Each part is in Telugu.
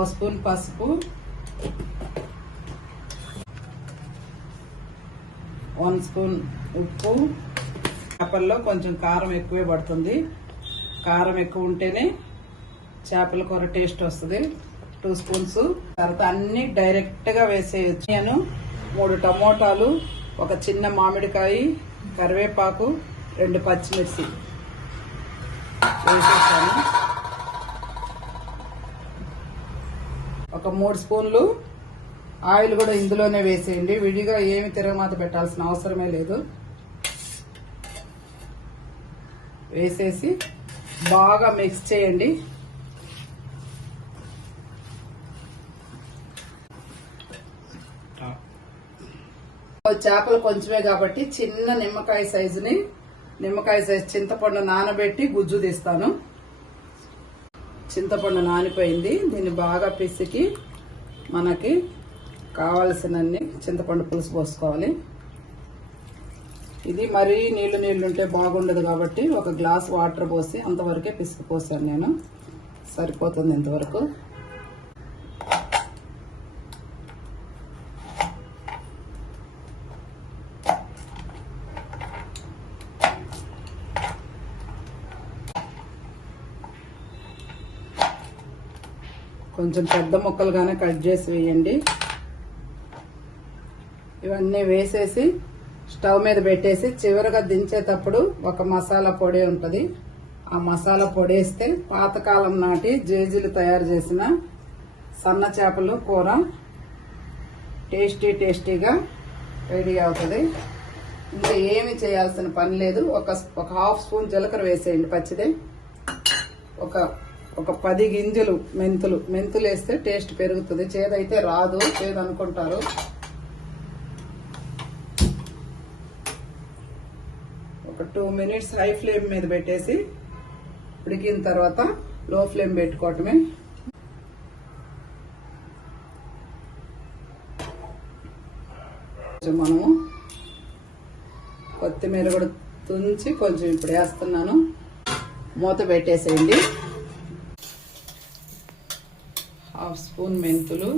ఒక స్పూన్ పసుపు. వన్ స్పూన్ ఉప్పు. చేపల్లో కొంచెం కారం ఎక్కువే పడుతుంది. కారం ఎక్కువ ఉంటేనే చేపల కూర టేస్ట్ వస్తుంది. Two spoons. తర్వాత అన్ని డైరెక్ట్గా వేసేయచ్చు. నేను మూడు టమోటాలు ఒక చిన్న మామిడికాయ కరివేపాకు రెండు పచ్చిమిర్చి వేసేసాను. ఒక మూడు స్పూన్లు ఆయిల్ కూడా ఇందులోనే వేసేయండి. విడిగా ఏమి తిరగమాత పెట్టాల్సిన అవసరమే లేదు. వేసేసి బాగా మిక్స్ చేయండి. చేపలు కొంచెమే కాబట్టి చిన్న నిమ్మకాయ సైజుని నిమ్మకాయ సైజు చింతపండు నానబెట్టి గుజ్జు తీస్తాను. చింతపండు నానిపోయింది. దీన్ని బాగా పిసికి మనకి కావలసినన్ని చింతపండు పులుసు పోసుకోవాలి. ఇది మరీ నీళ్ళు నీళ్ళు ఉంటే బాగుండదు కాబట్టి ఒక గ్లాస్ వాటర్ పోసి అంతవరకే పిసికి పోసాను నేను. సరిపోతుంది ఇంతవరకు. కొంచెం పెద్ద ముక్కలుగానే కట్ చేసి వేయండి. ఇవన్నీ వేసేసి స్టవ్ మీద పెట్టేసి చివరిగా దించేటప్పుడు ఒక మసాలా పొడి ఉంటుంది. ఆ మసాలా పొడి వేస్తే పాతకాలం నాటి జేజీలు తయారు చేసిన సన్న చేపలు కూర టేస్టీ టేస్టీగా రెడీ అవుతుంది. ఇంకా ఏమి చేయాల్సిన పని లేదు. ఒక ఒక హాఫ్ స్పూన్ జీలకర్ర వేసేయండి పచ్చిదే. ఒక ఒక పది గింజలు మెంతులు. మెంతులు వేస్తే టేస్ట్ పెరుగుతుంది. చేదైతే రాదు. చేదు అనుకుంటారు ఒక టూ మినిట్స్ హై ఫ్లేమ్ మీద పెట్టేసి ఉడికిన తర్వాత లో ఫ్లేమ్ పెట్టుకోవటమే. కొంచెం మనము కొత్తిమీర కూడా తుంచి కొంచెం ఇప్పుడు వేస్తున్నాను. మూత పెట్టేసేయండి. హాఫ్ స్పూన్ మెంతులు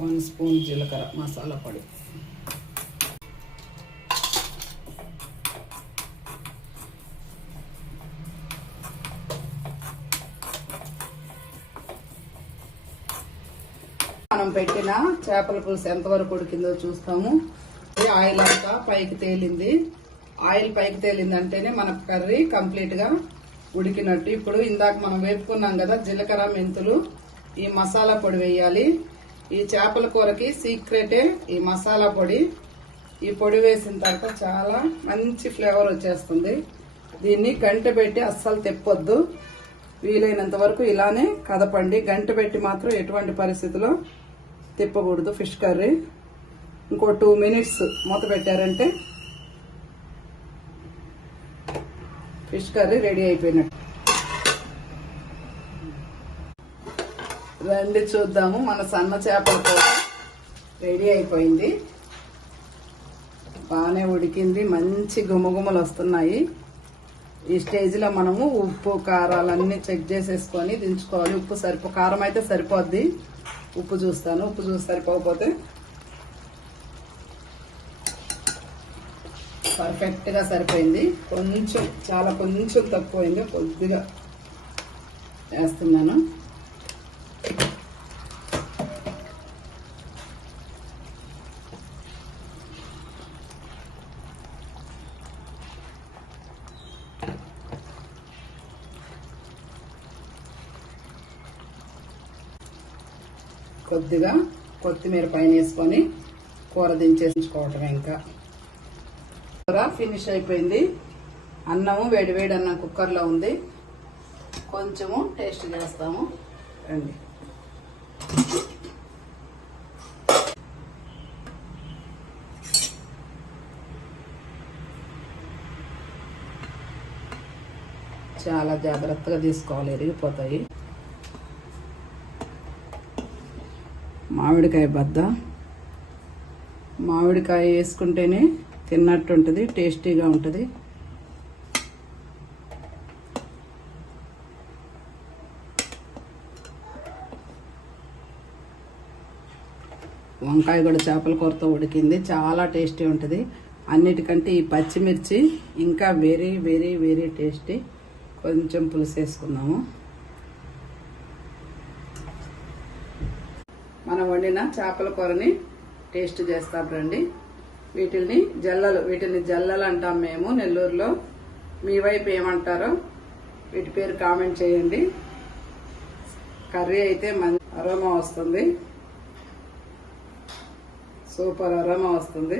వన్ స్పూన్ జీలకర్ర మసాలా పొడి. మనం పెట్టిన చేపల పులుసు ఎంతవరకు ఉడికిందో చూస్తాము. ఆయిల్ అంతా పైకి తేలింది. ఆయిల్ పైకి తేలింది అంటేనే మన కర్రీ కంప్లీట్గా ఉడికినట్టు. ఇప్పుడు ఇందాక మనం వేపుకున్నాం కదా జీలకర్ర మెంతులు ఈ మసాలా పొడి వేయాలి. ఈ చేపల కూరకి సీక్రెటే ఈ మసాలా పొడి. ఈ పొడి వేసిన తర్వాత చాలా మంచి ఫ్లేవర్ వచ్చేస్తుంది. దీన్ని గంట పెట్టి అస్సలు తెప్పొద్దు. వీలైనంత వరకు ఇలానే కదపండి. గంట పెట్టి మాత్రం ఎటువంటి పరిస్థితిలో తిప్పకూడదు ఫిష్ కర్రీ. ఇంకో టూ మినిట్స్ మూత పెట్టారంటే ఫిష్ కర్రీ రెడీ అయిపోయినట్టు. రండి చూద్దాము మన సన్న చేపల కూర రెడీ అయిపోయింది. బాగానే ఉడికింది మంచి గుమగుమలు వస్తున్నాయి. ఈ స్టేజ్లో మనము ఉప్పు కారాలన్నీ చెక్ చేసేసుకొని దించుకోవాలి. ఉప్పు సరిపో కారం అయితే సరిపోద్ది. ఉప్పు చూస్తాను ఉప్పు చూసి సరిపోకపోతే పర్ఫెక్ట్గా సరిపోయింది. కొంచెం చాలా కొంచెం తక్కువైంది. కొద్దిగా వేస్తున్నాను. కొద్దిగా కొత్తిమీర పైన వేసుకొని కూర దించేసుకోవటం ఇంకా. ఫినిష్ అయిపోయింది. అన్నము వేడి వేడి అన్నం కుక్కర్లో ఉంది. కొంచెము టేస్ట్ చేస్తాము. రండి. చాలా జాగ్రత్తగా తీసుకోవాలి ఎరిగిపోతాయి మామిడికాయ బద్ద. మామిడికాయ వేసుకుంటేనే తిన్నట్టు ఉంటుంది టేస్టీగా ఉంటుంది. వంకాయ కూడా చేపల కూరతో ఉడికింది చాలా టేస్టీ ఉంటుంది. అన్నిటికంటే ఈ పచ్చిమిర్చి ఇంకా వెరీ వెరీ వెరీ టేస్టీ. కొంచెం పులుసు వేసుకున్నాము. మనం వండిన చేపల కూరని టేస్ట్ చేస్తాం రండి. వీటిని జల్లలు వీటిని జల్లలు అంటాం మేము నెల్లూరులో. మీ వైపు ఏమంటారో వీటి పేరు కామెంట్ చేయండి. కర్రీ అయితే మంచి అరోమా వస్తుంది. సూపర్ అరోమా వస్తుంది.